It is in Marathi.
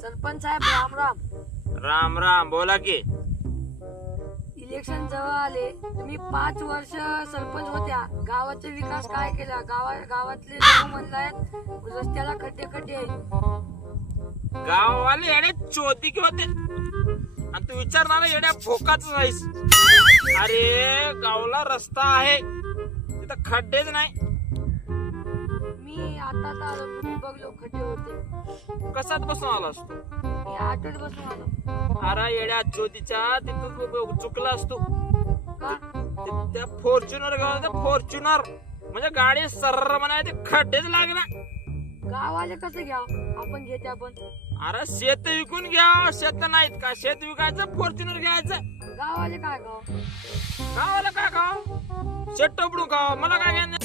सरपंच साहेब राम राम. राम राम. बोला की. इलेक्शन जवळ आले. तुम्ही 5 वर्ष सरपंच होत्या. गावाचा विकास काय केला? गावातले लोक म्हणतायत रस्त्याला खड्डे खड्डे आहेत. गाववाले येडे चोती की होते आणि तू विचारणार येड्या भोकाच नाहीस. अरे गावला रस्ता आहे तिथं खड्डेच नाही. मी आता आलो. तुम्ही बघलो खड्डे होते. कसात बसून आला असतो? मी ऑटोत बसून आलो. अरे येड्या चोतीच्या तिथं चुकला असतो. का? त्या फॉर्च्युनर गावाला फॉर्च्युनर म्हणजे गाडी सर्र म्हणाय ते खड्डेच लागणार. गावाले कसं घ्या आपण घेते आपण. अरे शेत विकून घ्या. शेत नाहीत का? शेत विकायचं फॉर्च्युनर घ्यायचं. गावाले काय गाव? गावाला काय खाव? शेत टोपडून खाव. मला काय घ्यायचं?